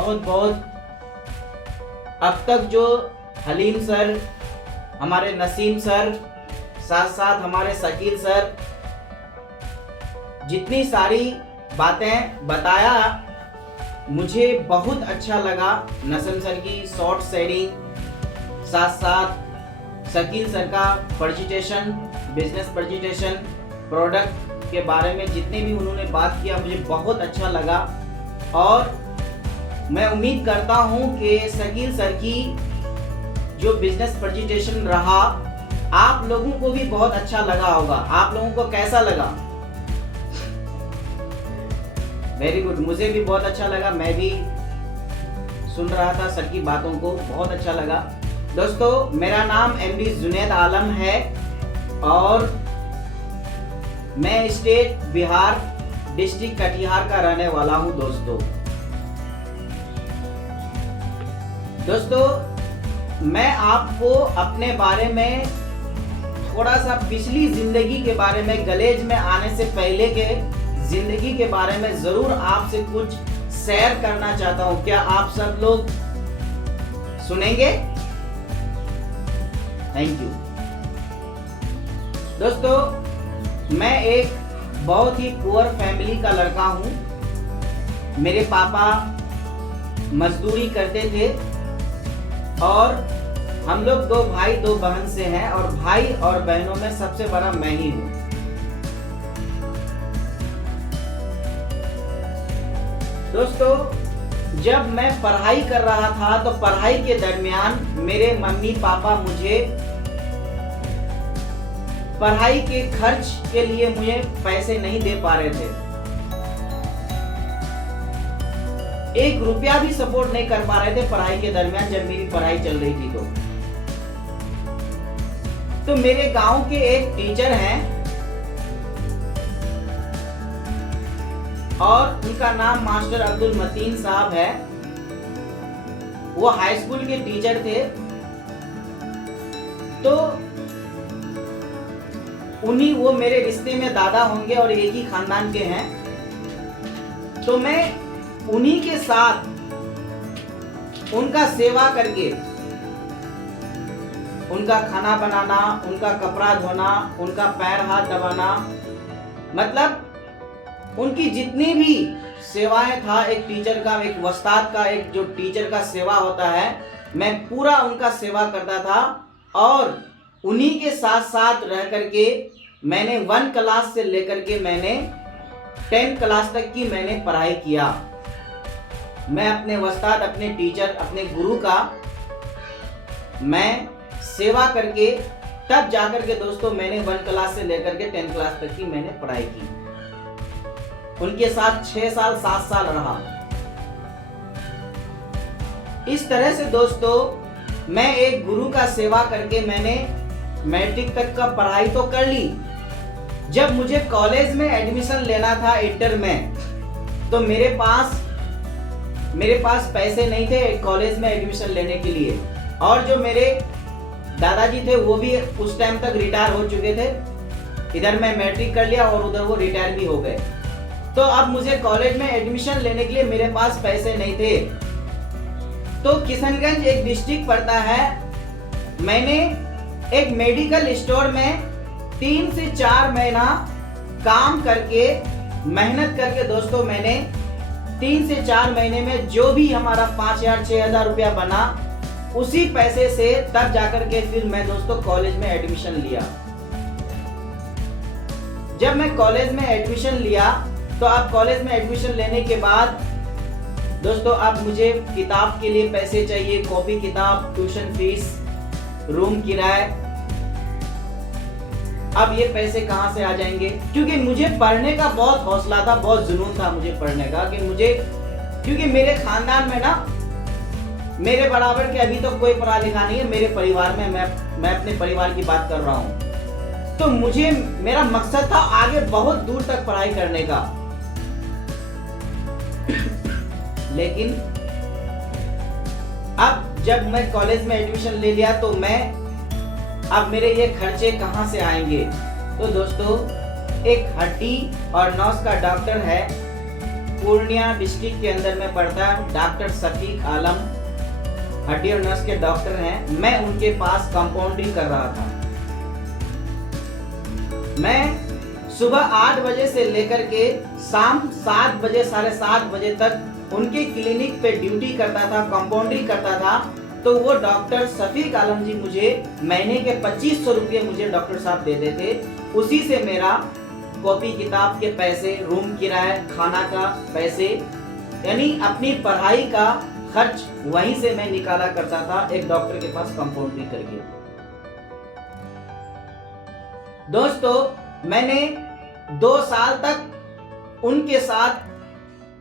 बहुत बहुत अब तक जो हलीम सर, हमारे नसीम सर, साथ साथ हमारे शकील सर, जितनी सारी बातें बताया मुझे बहुत अच्छा लगा। नसीम सर की शॉर्ट शेयरिंग, साथ साथ शकील सर का प्रेजेंटेशन, बिजनेस प्रेजेंटेशन, प्रोडक्ट के बारे में जितने भी उन्होंने बात किया मुझे बहुत अच्छा लगा। और मैं उम्मीद करता हूं कि शकील सर की जो बिजनेस प्रेजेंटेशन रहा आप लोगों को भी बहुत अच्छा लगा होगा। आप लोगों को कैसा लगा? वेरी गुड, मुझे भी बहुत अच्छा लगा। मैं भी सुन रहा था सर की बातों को, बहुत अच्छा लगा। दोस्तों, मेरा नाम एमडी जुनैद आलम है और मैं स्टेट बिहार, डिस्ट्रिक्ट कटिहार का रहने वाला हूं। दोस्तों मैं आपको अपने बारे में थोड़ा सा पिछली जिंदगी के बारे में, कॉलेज में आने से पहले के जिंदगी के बारे में जरूर आपसे कुछ शेयर करना चाहता हूं। क्या आप सब लोग सुनेंगे? Thank you. दोस्तों, मैं एक बहुत ही पुअर फैमिली का लड़का हूं। मेरे पापा मजदूरी करते थे और हम लोग 2 भाई 2 बहन से हैं और भाई और बहनों में सबसे बड़ा मैं ही हूं। दोस्तों, जब मैं पढ़ाई कर रहा था तो पढ़ाई के दरमियान मेरे मम्मी पापा मुझे पढ़ाई के खर्च के लिए मुझे पैसे नहीं दे पा रहे थे। 1 रुपया भी सपोर्ट नहीं कर पा रहे थे पढ़ाई के दरमियान जब मेरी पढ़ाई चल रही थी। तो मेरे गांव के एक टीचर हैं और उनका नाम मास्टर अब्दुल मतीन साहब है। वो हाई स्कूल के टीचर थे। तो वो मेरे रिश्ते में दादा होंगे और एक ही खानदान के हैं। तो मैं उन्हीं के साथ उनका सेवा करके, उनका खाना बनाना, उनका कपड़ा धोना, उनका पैर हाथ दबाना, मतलब उनकी जितनी भी सेवाएं था, एक टीचर का, एक उस्ताद का, एक जो टीचर का सेवा होता है, मैं पूरा उनका सेवा करता था। और उन्हीं के साथ साथ रह करके मैंने 1 क्लास से लेकर के मैंने 10 क्लास तक की मैंने पढ़ाई किया। मैं अपने उस्ताद, अपने टीचर, अपने गुरु का मैं सेवा करके तब जाकर के दोस्तों मैंने 1 क्लास से लेकर के 10 क्लास तक की मैंने पढ़ाई की। उनके साथ 6 साल 7 साल रहा। इस तरह से दोस्तों मैं एक गुरु का सेवा करके मैंने मैट्रिक तक का पढ़ाई तो कर ली। जब मुझे कॉलेज में एडमिशन लेना था इंटर में, तो मेरे पास पैसे नहीं थे कॉलेज में एडमिशन लेने के लिए। और जो मेरे दादाजी थे वो भी उस टाइम तक रिटायर हो चुके थे। इधर मैं मैट्रिक कर लिया और उधर वो रिटायर भी हो गए। तो अब मुझे कॉलेज में एडमिशन लेने के लिए मेरे पास पैसे नहीं थे। तो किशनगंज एक डिस्ट्रिक्ट पड़ता है, मैंने एक मेडिकल स्टोर में 3 से 4 महीना काम करके, मेहनत करके दोस्तों मैंने 3 से 4 महीने में जो भी हमारा 5,000 6,000 रुपया बना, उसी पैसे से तब जाकर के फिर मैं दोस्तों कॉलेज में एडमिशन लिया। जब मैं कॉलेज में एडमिशन लिया तो अब कॉलेज में एडमिशन लेने के बाद दोस्तों अब मुझे किताब के लिए पैसे चाहिए, कॉपी किताब, ट्यूशन फीस, रूम किराए। अब ये पैसे कहां से आ जाएंगे? क्योंकि मुझे पढ़ने का बहुत हौसला था, बहुत जुनून था मुझे पढ़ने का, कि मुझे, क्योंकि मेरे खानदान में ना मेरे बराबर के अभी तो कोई पढ़ा लिखा नहीं है मेरे परिवार में। मैं अपने परिवार की बात कर रहा हूं। तो मुझे, मेरा मकसद था आगे बहुत दूर तक पढ़ाई करने का। लेकिन अब जब मैं कॉलेज में एडमिशन ले लिया तो अब मेरे ये खर्चे कहां से आएंगे? तो दोस्तों एक हड्डी और नस का डॉक्टर है पूर्णिया डिस्ट्रिक्ट के अंदर में पड़ता है। डॉक्टर शफीक आलम हड्डी और नस के डॉक्टर हैं। मैं उनके पास कंपाउंडिंग कर रहा था। मैं सुबह 8 बजे से लेकर के शाम 7 बजे 7:30 बजे तक उनके क्लिनिक पे ड्यूटी करता था, कंपाउंडिंग करता था। तो वो डॉक्टर शफीक आलम जी मुझे महीने के 2500 रुपये मुझे डॉक्टर साहब देते थे। उसी से मेरा कॉपी किताब के पैसे, रूम किराया, खाना का पैसे, यानी अपनी पढ़ाई का खर्च वहीं से मैं निकाला करता था एक डॉक्टर के पास कंपाउंडिंग करके। दोस्तों मैंने 2 साल तक उनके साथ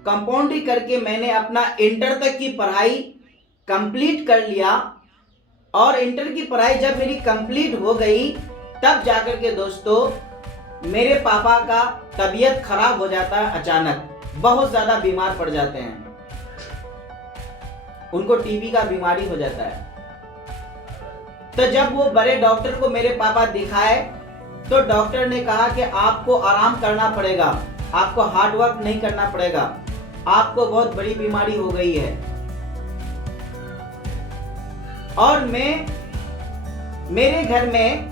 कंपाउंडिंग करके मैंने अपना इंटर तक की पढ़ाई कंप्लीट कर लिया। और इंटर की पढ़ाई जब मेरी कंप्लीट हो गई तब जाकर के दोस्तों मेरे पापा का तबीयत खराब हो जाता है। अचानक बहुत ज़्यादा बीमार पड़ जाते हैं, उनको टीबी का बीमारी हो जाता है। तो जब वो बड़े डॉक्टर को मेरे पापा दिखाए तो डॉक्टर ने कहा कि आपको आराम करना पड़ेगा, आपको हार्ड वर्क नहीं करना पड़ेगा, आपको बहुत बड़ी बीमारी हो गई है। और मेरे घर में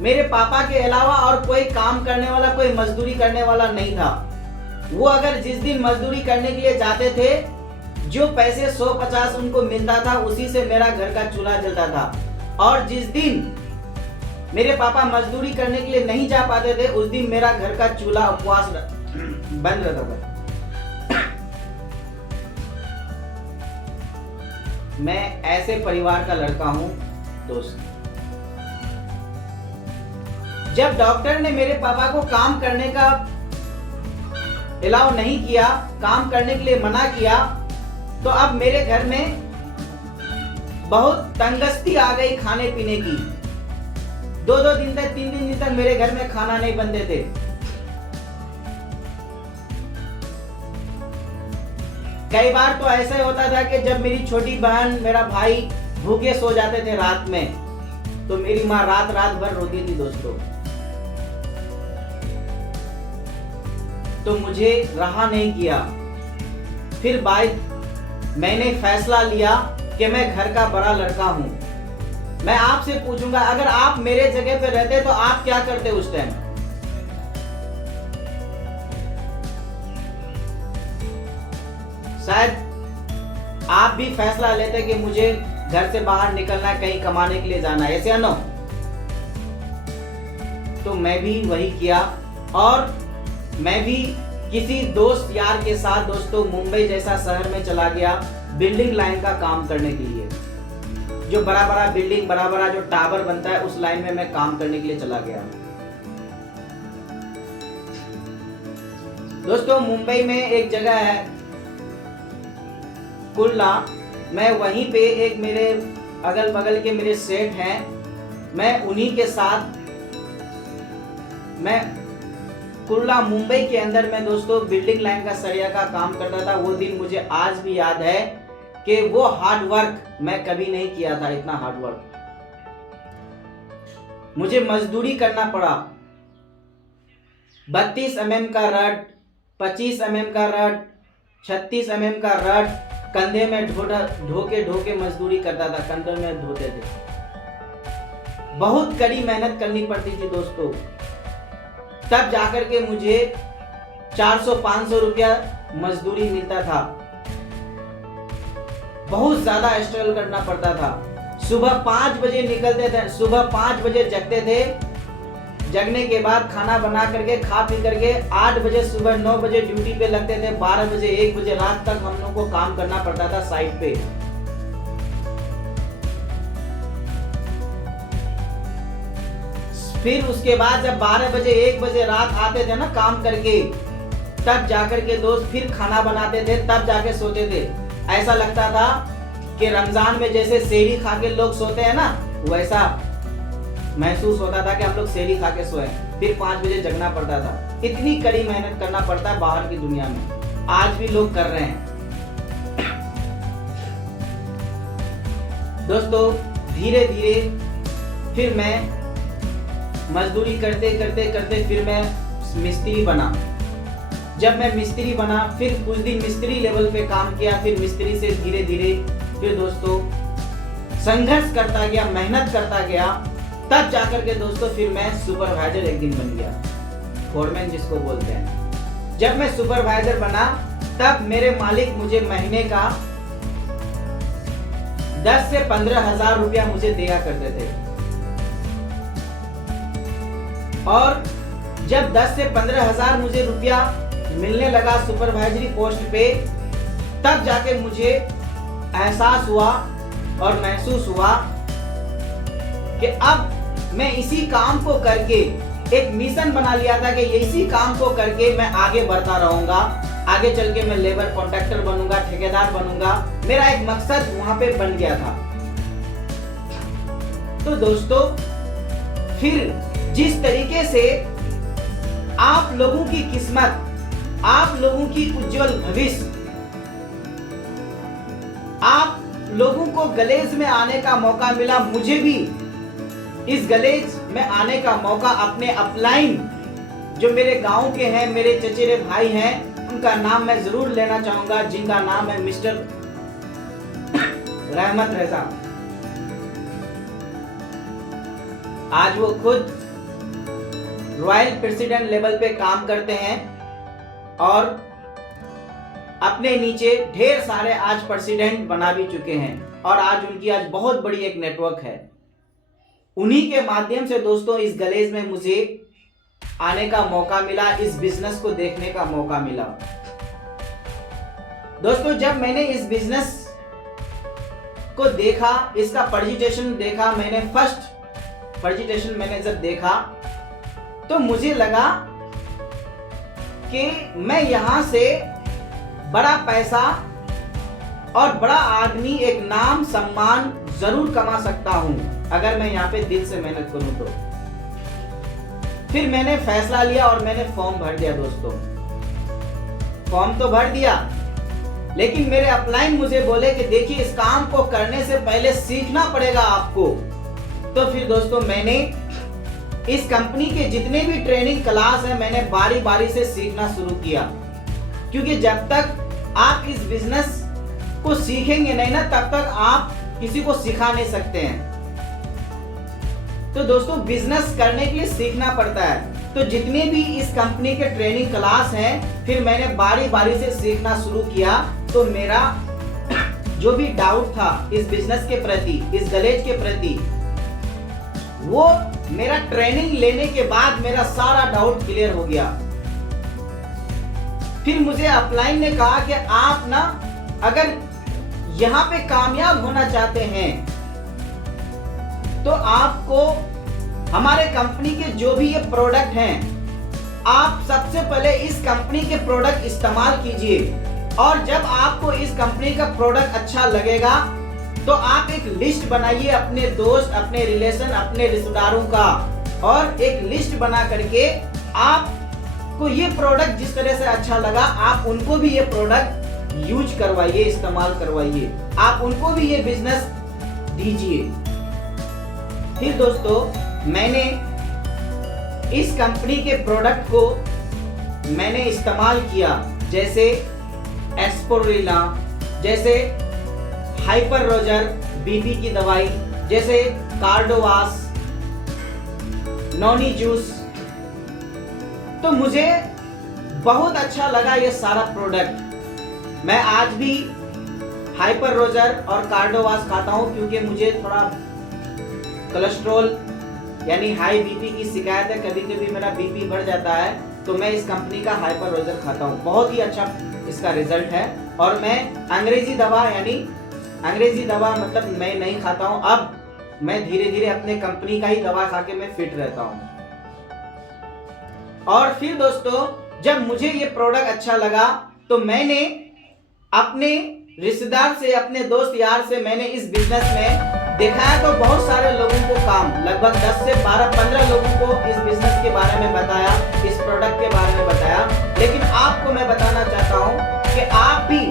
मेरे पापा के अलावा और कोई काम करने वाला, कोई मजदूरी करने वाला नहीं था। वो अगर जिस दिन मजदूरी करने के लिए जाते थे, जो पैसे 150 उनको मिलता था उसी से मेरा घर का चूल्हा जलता था। और जिस दिन मेरे पापा मजदूरी करने के लिए नहीं जा पाते थे उस दिन मेरा घर का चूल्हा उपवास बंद रहता था। मैं ऐसे परिवार का लड़का हूं दोस्त। जब डॉक्टर ने मेरे पापा को काम करने का अलाउ नहीं किया, काम करने के लिए मना किया, तो अब मेरे घर में बहुत तंगस्ती आ गई खाने पीने की। 2-2 दिन तक, 3-3 दिन तक मेरे घर में खाना नहीं बनते थे। कई बार तो ऐसा होता था कि जब मेरी छोटी बहन, मेरा भाई भूखे सो जाते थे रात में, तो मेरी माँ रात भर रोती थी दोस्तों। तो मुझे रहा नहीं किया। फिर मैंने फैसला लिया कि मैं घर का बड़ा लड़का हूं। मैं आपसे पूछूंगा, अगर आप मेरे जगह पे रहते तो आप क्या करते उस टाइम? शायद आप भी फैसला लेते कि मुझे घर से बाहर निकलना है, कहीं कमाने के लिए जाना है, ऐसे या नो? तो मैं भी वही किया और मैं भी किसी दोस्त यार के साथ दोस्तों मुंबई जैसा शहर में चला गया बिल्डिंग लाइन का काम करने के लिए। जो बड़ा बिल्डिंग, बड़ा जो टावर बनता है उस लाइन में मैं काम करने के लिए चला गया। दोस्तों मुंबई में एक जगह है कुर्ला, मैं वहीं पे एक मेरे अगल बगल के मेरे सेठ हैं, मैं उन्हीं के साथ मैं कुर्ला मुंबई के अंदर में दोस्तों बिल्डिंग लाइन का सरिया का काम करता था। वो दिन मुझे आज भी याद है कि वो हार्ड वर्क मैं कभी नहीं किया था। इतना हार्ड वर्क मुझे मजदूरी करना पड़ा। 32 mm का रड, 25 mm का रड, 36 mm का रड कंधे में ढोके मजदूरी करता था, कंधे में ढोते थे। बहुत कड़ी मेहनत करनी पड़ती थी दोस्तों, तब जाकर के मुझे 400-500 रुपया मजदूरी मिलता था। बहुत ज्यादा स्ट्रगल करना पड़ता था। सुबह 5 बजे निकलते थे, सुबह 5 बजे जगते थे, जगने के बाद खाना बना करके खा पी करके 8 बजे सुबह 9 बजे ड्यूटी पे लगते थे। 12 बजे 1 बजे रात तक हम लोग को काम करना पड़ता था साइट पे। फिर उसके बाद जब 12 बजे 1 बजे रात आते थे ना काम करके, तब जाकर के दोस्त फिर खाना बनाते थे, तब जाके सोते थे। ऐसा लगता था कि रमजान में जैसे सेहरी खा के लोग सोते हैं ना, वैसा महसूस होता था कि हम लोग सेहरी खा के सोए। फिर 5 बजे जगना पड़ता था। इतनी कड़ी मेहनत करना पड़ता है बाहर की दुनिया में, आज भी लोग कर रहे हैं। दोस्तों धीरे धीरे फिर मैं मजदूरी करते करते फिर मैं मिस्त्री बना। जब मैं मिस्त्री बना, फिर कुछ दिन मिस्त्री लेवल पे काम किया, फिर मिस्त्री से धीरे धीरे फिर दोस्तों संघर्ष करता गया, मेहनत करता गया, तब जाकर के दोस्तों फिर मैं सुपरवाइजर एक दिन बन गया, फोरमैन जिसको बोलते हैं। जब मैं सुपरवाइजर बना तब मेरे मालिक मुझे महीने का 10 से 15,000 रुपया मुझे दिया करते थे। और जब 10 से 15,000 मुझे रुपया मिलने लगा सुपरवाइजरी पोस्ट पे, तब जाके मुझे एहसास हुआ और महसूस हुआ कि अब मैं इसी काम को करके एक मिशन बना लिया था कि इसी काम को करके मैं आगे बढ़ता रहूंगा, आगे चल के मैं लेबर कॉन्ट्रैक्टर बनूंगा, ठेकेदार बनूंगा। मेरा एक मकसद वहां पे बन गया था। तो दोस्तों फिर जिस तरीके से आप लोगों की किस्मत, आप लोगों की उज्जवल भविष्य, आप लोगों को गलेज में आने का मौका मिला, मुझे भी इस गलेज में आने का मौका अपने अपलाइन जो मेरे गांव के हैं, मेरे चचेरे भाई हैं, उनका नाम मैं जरूर लेना चाहूंगा, जिनका नाम है मिस्टर रहमत रजा। आज वो खुद रॉयल प्रेसिडेंट लेवल पे काम करते हैं और अपने नीचे ढेर सारे आज प्रेसिडेंट बना भी चुके हैं और आज उनकी आज बहुत बड़ी एक नेटवर्क है। उन्हीं के माध्यम से दोस्तों इस गलेज में मुझे आने का मौका मिला, इस बिजनेस को देखने का मौका मिला। दोस्तों जब मैंने इस बिजनेस को देखा, इसका प्रेजेंटेशन देखा, मैंने फर्स्ट प्रेजेंटेशन मैंने जब देखा तो मुझे लगा कि मैं यहां से बड़ा पैसा और बड़ा आदमी, एक नाम सम्मान जरूर कमा सकता हूं अगर मैं यहाँ पे दिल से मेहनत करूं तो। फिर मैंने फैसला लिया और मैंने फॉर्म भर दिया दोस्तों। फॉर्म तो भर दिया, लेकिन मेरे अपलाइन मुझे बोले कि देखिए इस काम को करने से पहले सीखना पड़ेगा आपको। तो फिर दोस्तों मैंने इस कंपनी के जितने भी ट्रेनिंग क्लास है मैंने बारी बारी से सीखना शुरू किया, क्योंकि जब तक आप इस बिजनेस को सीखेंगे नहीं ना, तब तक आप किसी को सिखा नहीं सकते हैं। तो दोस्तों बिजनेस करने के लिए सीखना पड़ता है। तो जितने भी इस कंपनी के ट्रेनिंग क्लास हैं, फिर मैंने बारी बारी से सीखना शुरू किया। तो मेरा जो भी डाउट था इस बिजनेस के प्रति, इस गलेज के प्रति, वो मेरा ट्रेनिंग लेने के बाद मेरा सारा डाउट क्लियर हो गया। फिर मुझे अपलाइन ने कहा कि आप ना अगर यहाँ पे कामयाब होना चाहते हैं तो आपको हमारे कंपनी के जो भी ये प्रोडक्ट हैं, आप सबसे पहले इस कंपनी के प्रोडक्ट इस्तेमाल कीजिए, और जब आपको इस कंपनी का प्रोडक्ट अच्छा लगेगा तो आप एक लिस्ट बनाइए अपने दोस्त, अपने रिलेशन, अपने रिश्तेदारों का, और एक लिस्ट बना करके आपको ये प्रोडक्ट जिस तरह से अच्छा लगा आप उनको भी ये प्रोडक्ट यूज करवाइए, इस्तेमाल करवाइए, आप उनको भी ये बिजनेस दीजिए। फिर दोस्तों मैंने इस कंपनी के प्रोडक्ट को मैंने इस्तेमाल किया, जैसे एस्पोरिला, जैसे हाइपर रोजर बीपी की दवाई, जैसे कार्डोवास, नॉनी जूस। तो मुझे बहुत अच्छा लगा ये सारा प्रोडक्ट। मैं आज भी हाइपर रोजर और कार्डोवास खाता हूँ, क्योंकि मुझे थोड़ा कोलेस्ट्रॉल यानी हाई बीपी की शिकायत है। कभी कभी मेरा बीपी बढ़ जाता है, तो मैं इस कंपनी का हाइपर रोजर खाता हूँ। बहुत ही अच्छा इसका रिजल्ट है। और मैं अंग्रेजी दवा यानी अंग्रेजी दवा मतलब मैं नहीं खाता हूँ। अब मैं धीरे धीरे अपने कंपनी का ही दवा खा के मैं फिट रहता हूँ। और फिर दोस्तों जब मुझे ये प्रोडक्ट अच्छा लगा तो मैंने अपने रिश्तेदार से, अपने दोस्त यार से मैंने इस बिजनेस में दिखाया। तो बहुत सारे लोगों को काम, लगभग 10 से 12-15 लोगों को इस बिजनेस के बारे में बताया, इस प्रोडक्ट के बारे में बताया। लेकिन आपको मैं बताना चाहता हूँ कि आप भी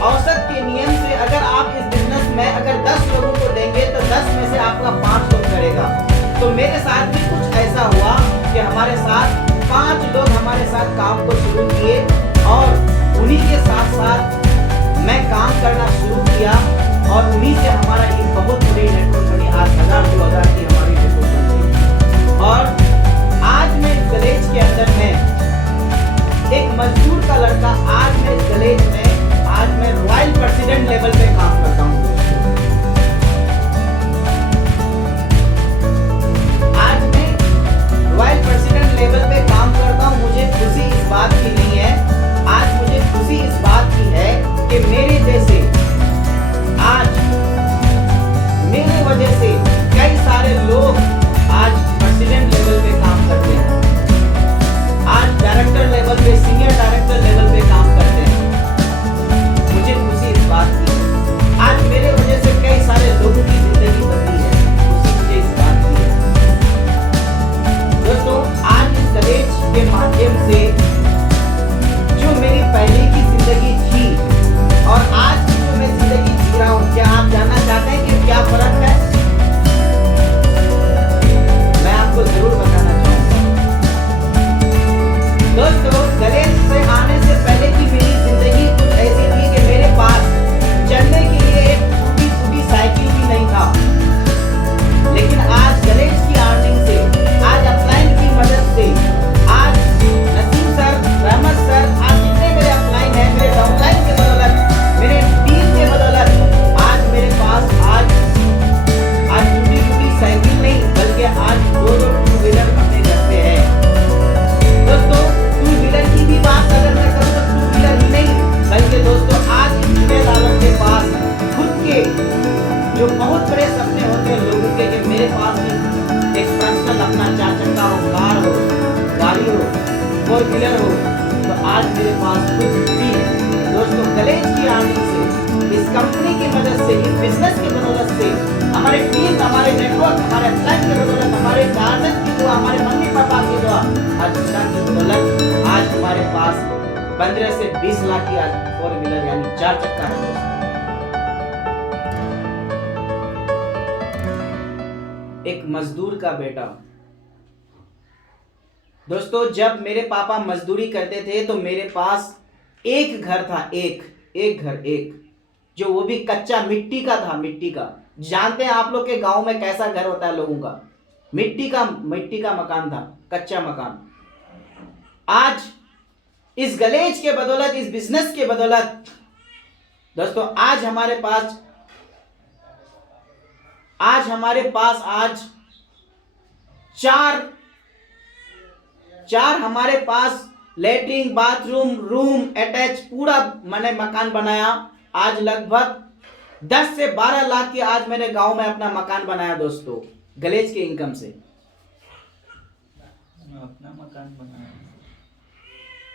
औसत के नियम से अगर आप इस बिजनेस में अगर 10 लोगों को देंगे तो 10 में से आपका 5 लोग करेगा। तो मेरे साथ भी कुछ ऐसा हुआ कि हमारे साथ 5 लोग हमारे साथ काम को काम करना शुरू किया और उन्हीं से हमारा एक बहुत बड़ी नेटवर्क बनी। आज 1000-2000 की हमारी नेटवर्क बनी और आज मैं इस कॉलेज के अंदर में एक मजदूर का लड़का, आज मैं इस कॉलेज में आज मैं रॉयल प्रेसिडेंट लेवल पे काम करता हूँ। आज मैं रॉयल प्रेसिडेंट लेवल पे काम करता हूँ। मुझे खुशी इस बात की नहीं है, आज मुझे खुशी इस बात की है कि मेरे जैसे आज मेरे वजह से कई सारे लोग आज प्रेसिडेंट लेवल पे काम करते हैं, आज डायरेक्टर लेवल पे, सीनियर डायरेक्टर लेवल पे काम करते हैं। मुझे खुशी इस बात की है, आज मेरे वजह से कई सारे लोगों की जिंदगी बदली है, खुशी मुझे इस बात की है। दोस्तों, आज इस कॉलेज के माध्यम से जो मेरी पहले की जिंदगी थी और आज की जो मैं जिंदगी जी रहा हूँ, क्या आप जानना चाहते हैं कि क्या फर्क है? मैं आपको जरूर बताना चाहूंगा। दोस्तों, कॉलेज से आने से पहले की मेरी जिंदगी कुछ ऐसी थी कि मेरे पास चलने के लिए एक टूटी-फूटी साइकिल भी नहीं था, लेकिन आज कॉलेज की अर्निंग से, आज अपलाइन की मदद से, आज नसीम सर, रहमत सर, आज जितने मेरे अपलाइन हैं, मेरे डाउनलाइन के बदौलत, मेरे टीम के बदौलत आज मेरे पास आज टूटी-फूटी साइकिल नहीं बल्कि आज 2 टू व्हीलर अपने घर पे है। दोस्तों, टू व्हीलर की भी बात अगर मैं करूं तो टू व्हीलर ही नहीं बल्कि दोस्तों आज इन जिम्मेदारों के पास खुद के जो बहुत बड़े सपने होते हैं लोगों के, कि मेरे पास भी एक पर्सनल अपना 4 चक्का हो, कार हो, गाड़ी हो, 4 व्हीलर हो, तो आज मेरे पास कुछ भी दोस्तों कॉलेज की अर्निंग से, इस कंपनी की मदद से, इस बिजनेस की बदौलत से, हमारे टीम, हमारे नेटवर्क, हमारे प्लान की बदौलत, हमारे गार्जियन की दुआ, हमारे मम्मी पापा की दुआ, आज की बदौलत आज हमारे पास 15 से 20 लाख की आज 4 व्हीलर यानी 4 चक्का है। एक मजदूर का बेटा। दोस्तों, जब मेरे पापा मजदूरी करते थे तो मेरे पास एक घर था, एक घर, जो वो भी कच्चा मिट्टी का था, मिट्टी का। जानते हैं आप लोग के गांव में कैसा घर होता है लोगों का, मिट्टी का मकान था, कच्चा मकान। आज इस कॉलेज के बदौलत, इस बिजनेस के बदौलत दोस्तों आज हमारे पास आज 4 हमारे पास लेटरिन, बाथरूम, रूम अटैच पूरा मैंने मकान बनाया। आज लगभग 10 से 12 लाख की आज मैंने गांव में अपना मकान बनाया दोस्तों, कॉलेज के इनकम से अपना मकान बनाया।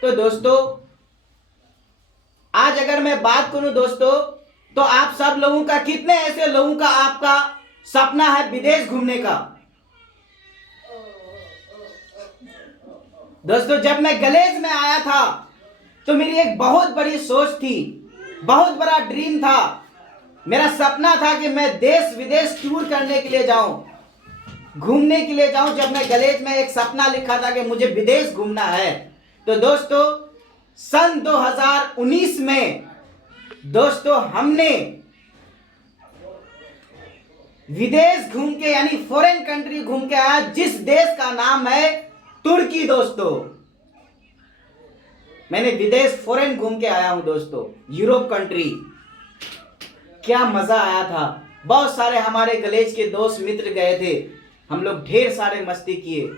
तो दोस्तों, आज अगर मैं बात करूं दोस्तों, तो आप सब लोगों का, कितने ऐसे लोगों का आपका सपना है विदेश घूमने का? दोस्तों, जब मैं कॉलेज में आया था तो मेरी एक बहुत बड़ी सोच थी, बहुत बड़ा ड्रीम था, मेरा सपना था कि मैं देश विदेश टूर करने के लिए जाऊं, घूमने के लिए जाऊं। जब मैं कॉलेज में एक सपना लिखा था कि मुझे विदेश घूमना है, तो दोस्तों सन 2019 में दोस्तों हमने विदेश घूम के यानी फॉरेन कंट्री घूम के आया, जिस देश का नाम है तुर्की। दोस्तों, मैंने विदेश फॉरेन घूम के आया हूं दोस्तों, यूरोप कंट्री। क्या मजा आया था। बहुत सारे हमारे कॉलेज के दोस्त मित्र गए थे, हम लोग ढेर सारे मस्ती किए।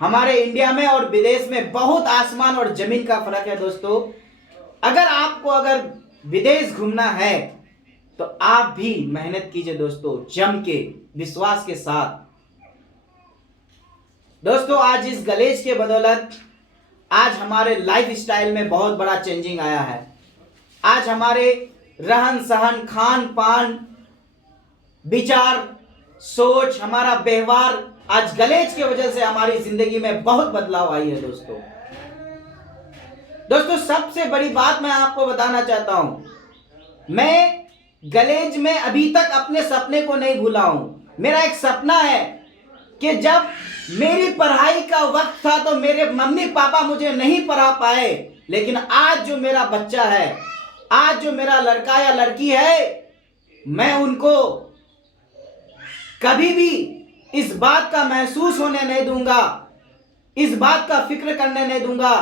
हमारे इंडिया में और विदेश में बहुत आसमान और जमीन का फर्क है दोस्तों। अगर विदेश घूमना है तो आप भी मेहनत कीजिए दोस्तों, जम के, विश्वास के साथ। दोस्तों, आज इस कॉलेज के बदौलत आज हमारे लाइफ स्टाइल में बहुत बड़ा चेंजिंग आया है। आज हमारे रहन सहन, खान पान, विचार, सोच, हमारा व्यवहार आज कॉलेज की वजह से हमारी जिंदगी में बहुत बदलाव आई है दोस्तों। सबसे बड़ी बात मैं आपको बताना चाहता हूं, मैं कॉलेज में अभी तक अपने सपने को नहीं भूला हूं। मेरा एक सपना है कि जब मेरी पढ़ाई का वक्त था तो मेरे मम्मी पापा मुझे नहीं पढ़ा पाए, लेकिन आज जो मेरा बच्चा है आज जो मेरा लड़का या लड़की है, मैं उनको कभी भी इस बात का महसूस होने नहीं दूंगा, इस बात का फिक्र करने नहीं दूंगा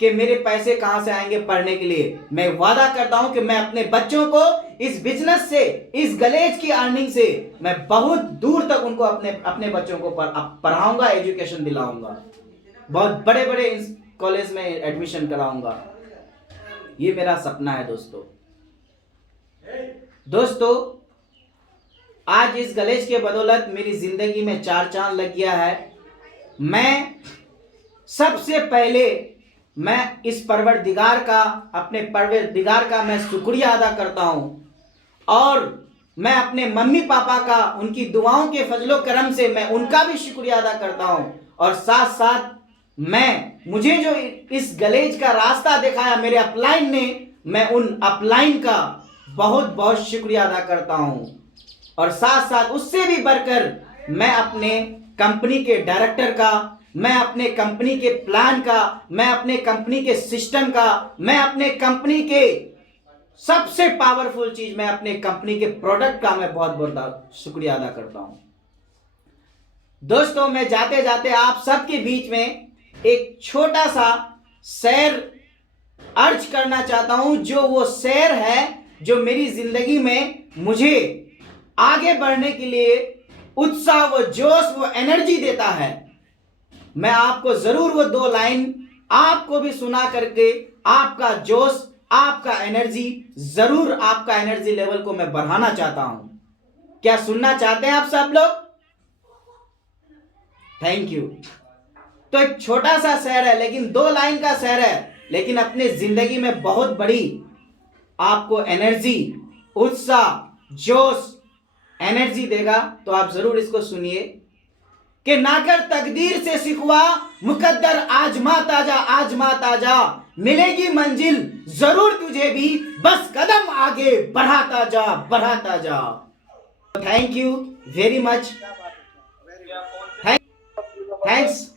कि मेरे पैसे कहां से आएंगे पढ़ने के लिए। मैं वादा करता हूं कि मैं अपने बच्चों को इस बिजनेस से, इस गलेज की अर्निंग से मैं बहुत दूर तक उनको अपने बच्चों को पढ़ाऊंगा, एजुकेशन दिलाऊंगा, बहुत बड़े बड़े कॉलेज में एडमिशन कराऊंगा। ये मेरा सपना है दोस्तों आज इस गलेज के बदौलत मेरी जिंदगी में 4 चांद लग गया है। मैं सबसे पहले इस परवरदिगार का, अपने परवरदिगार का मैं शुक्रिया अदा करता हूं, और मैं अपने मम्मी पापा का, उनकी दुआओं के फजलो करम से मैं उनका भी शुक्रिया अदा करता हूं, और साथ साथ मुझे जो इस गलेज का रास्ता दिखाया मेरे अपलाइन ने, मैं उन अपलाइन का बहुत बहुत शुक्रिया अदा करता हूं। और साथ साथ उससे भी बढ़कर मैं अपने कंपनी के डायरेक्टर का, मैं अपने कंपनी के प्लान का, मैं अपने कंपनी के सिस्टम का, मैं अपने कंपनी के सबसे पावरफुल चीज, मैं अपने कंपनी के प्रोडक्ट का मैं बहुत बहुत शुक्रिया अदा करता हूं। दोस्तों मैं जाते जाते आप सबके बीच में एक छोटा सा शेर अर्ज करना चाहता हूं, जो वो शेर है जो मेरी जिंदगी में मुझे आगे बढ़ने के लिए उत्साह, वो जोश, वो एनर्जी देता है। मैं आपको जरूर वो 2 लाइन आपको भी सुना करके आपका जोश, आपका एनर्जी, जरूर आपका एनर्जी लेवल को मैं बढ़ाना चाहता हूं। क्या सुनना चाहते हैं आप सब लोग? Thank you. तो एक छोटा सा शेर है, लेकिन 2 लाइन का शेर है, लेकिन अपने जिंदगी में बहुत बड़ी आपको एनर्जी, उत्साह, जोश, एनर्जी देगा। तो आप जरूर इसको सुनिए कि ना कर तकदीर से शिकवा, मुकद्दर आजमाता जा, आजमाता जा, मिलेगी मंजिल जरूर तुझे भी, बस कदम आगे बढ़ाता जा, बढ़ाता जा। Thank you very much. Thanks.